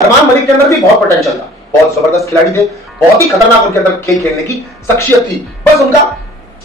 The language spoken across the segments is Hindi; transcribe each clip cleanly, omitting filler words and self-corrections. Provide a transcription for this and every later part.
अरमान मलिक के अंदर भी बहुत पोटेंशियल था, बहुत जबरदस्त खिलाड़ी थे, बहुत ही खतरनाक उनके अंदर खेल खेलने की शख्सियत थी। बस उनका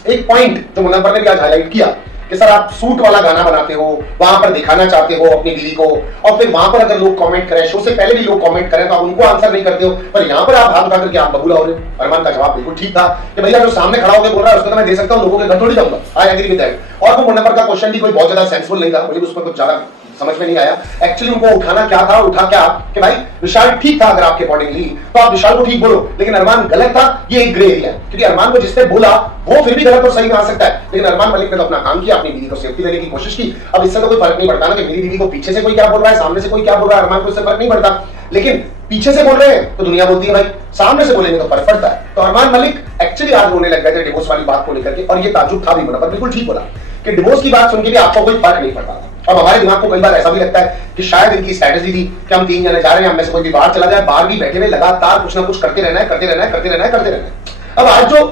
एक पॉइंट जो मुनव्वर ने भी आज हाईलाइट किया कि सर आप सूट वाला गाना बनाते हो, वहां पर दिखाना चाहते हो अपनी बीवी को, और फिर वहां पर अगर लोग कमेंट करें, शो से पहले भी लोग कमेंट करें तो आप उनको आंसर नहीं करते हो, पर यहां पर आप हाथ उठा करके आप बबूला हो रहे हो। अरमान का जवाब बिल्कुल ठीक था कि भैया जो सामने खड़ा होकर बोल रहा है उसको तो मैं दे सकता हूं, लोगों के घर थोड़ी जाऊंगा। I agree with that. और वो मुनव्वर का क्वेश्चन भी कोई बहुत ज्यादा सेंसफुल नहीं था, मुझे उसमें कुछ ज्यादा समझ में नहीं आया। एक्चुअली उनको उठाना क्या था, उठा क्या कि भाई विशाल ठीक था अगर आपके अकॉर्डिंगली तो आप विशाल को ठीक बोलो, लेकिन अरमान गलत था, ये एक ग्रे एरिया है। क्योंकि अरमान को जिसने बोला वो फिर भी गलत और सही में आ सकता है, लेकिन अरमान मलिक ने तो अपना काम किया, अपनी बीवी को सेफ्टी देने की कोशिश की। अब इससे तो कोई फर्क नहीं पड़ता ना कि मेरी बीवी को पीछे से कोई क्या बोल रहा है, सामने से कोई क्या बोल रहा है, अरमान को इससे फर्क नहीं पड़ता। लेकिन पीछे से बोल रहे हैं तो दुनिया बोलती है भाई, सामने से बोलेंगे तो फर्क पड़ता है। तो अरमान मलिक एक्चुअली आज रोने लग गए थे डिवोर्स वाली बात को लेकर के, और ये ताज्जुब था भी, मुनव्वर बिल्कुल ठीक बोला कि डिवोर्स की बात सुन के भी आपको कोई फर्क नहीं पड़ता। अब हमारे दिमाग को कई बार ऐसा भी लगता है कि शायद इनकी स्ट्रेटजी थी कि हम 3 जने जा रहे हैं, हमें से कोई भी बाहर चला जाए, बाहर भी बैठे हुए लगातार कुछ ना कुछ करते रहना है, करते रहना है, करते रहना है, करते रहना है। अब आज जो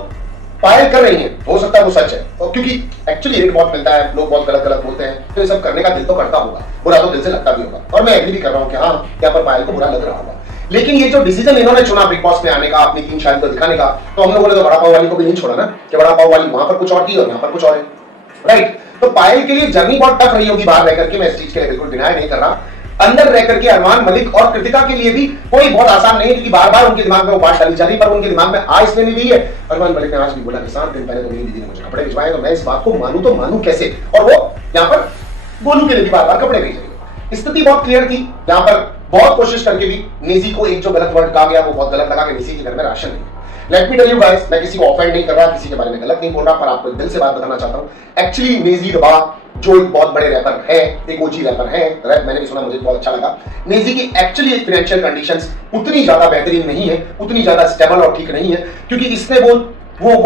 पायल कर रही है हो सकता है वो सच है, और क्योंकि एक्चुअली रेट बहुत मिलता है, लोग बहुत गलत गलत बोलते हैं, तो ये सब करने का दिल तो करता होगा, बुरा तो दिल से लगता भी होगा, और मैं एग्री भी कर रहा हूँ कि हाँ यहाँ पर पायल को बुरा लग रहा होगा। लेकिन ये जो डिसीजन इन्होंने चुना बिग बॉस में आने का, अपनी 3 शादी को दिखाने का, तो हम लोगों ने तो बड़ा पाव वाली को भी नहीं छोड़ा ना कि बड़ा पाव वाली वहां पर कुछ और थी और यहाँ पर कुछ और है, राइट। तो पायल के लिए जर्नी बहुत टफ रही होगी बाहर रहकर के, मैं इस चीज के लिए बिल्कुल डिनाई नहीं कर रहा। अंदर रहकर के अरमान मलिक और कृतिका के लिए भी कोई बहुत आसान नहीं है, क्योंकि बार बार उनके दिमाग में वो बात डाली जा रही, पर उनके दिमाग में आ इसलिए नहीं रही है। अरमान मलिक ने आज भी बोला कि 7 दिन पहले तो मेरी दीदी ने मुझे कपड़े भिजवाए, तो मैं इस बात को मानूं तो मानूं कैसे, और वो यहाँ पर गोलू के लिए भी बार बार कपड़े भेज रही है। स्थिति बहुत क्लियर थी, यहाँ पर बहुत कोशिश करके भी निजी को एक जो गलत वर्ड कहा गया वो बहुत गलत लगा कि निजी के घर में राशन नहीं। Let me tell you guys, मैं किसी को ऑफेंड नहीं कर रहा, किसी के बारे में गलत नहीं बोल रहा, पर आपको दिल से बात बताना चाहता हूं। एक्चुअली नेजी रबा जो एक बहुत बड़े रैपर है, एक ओजी रैपर है, रैप मैंने भी सुना, मुझे बहुत अच्छा लगा। नेजी की एक्चुअली फाइनेंशियल कंडीशंस उतनी ज्यादा बेहतरीन नहीं है, उतनी ज्यादा स्टेबल और ठीक नहीं है, क्योंकि इसने वो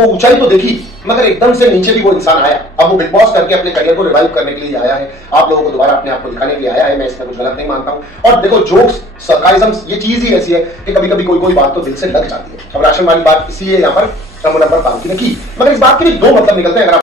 ऊंचाई तो देखी, मगर एकदम से नीचे भी वो इंसान आया। अब वो बिग बॉस करके अपने करियर को रिवाइव करने के लिए आया है, आप लोगों को दोबारा अपने आप को दिखाने के लिए आया है, मैं इसमें कुछ गलत नहीं मानता हूं। और देखो जोक्स, सरकाइजम्स, ये चीज ही ऐसी है कि कभी कभी कोई बात तो दिल से लग जाती है। अब राशन वाली बात इसलिए यहाँ पर मुनव्वर काम की की, मगर इस बात के भी 2 मतलब निकलते हैं। अगर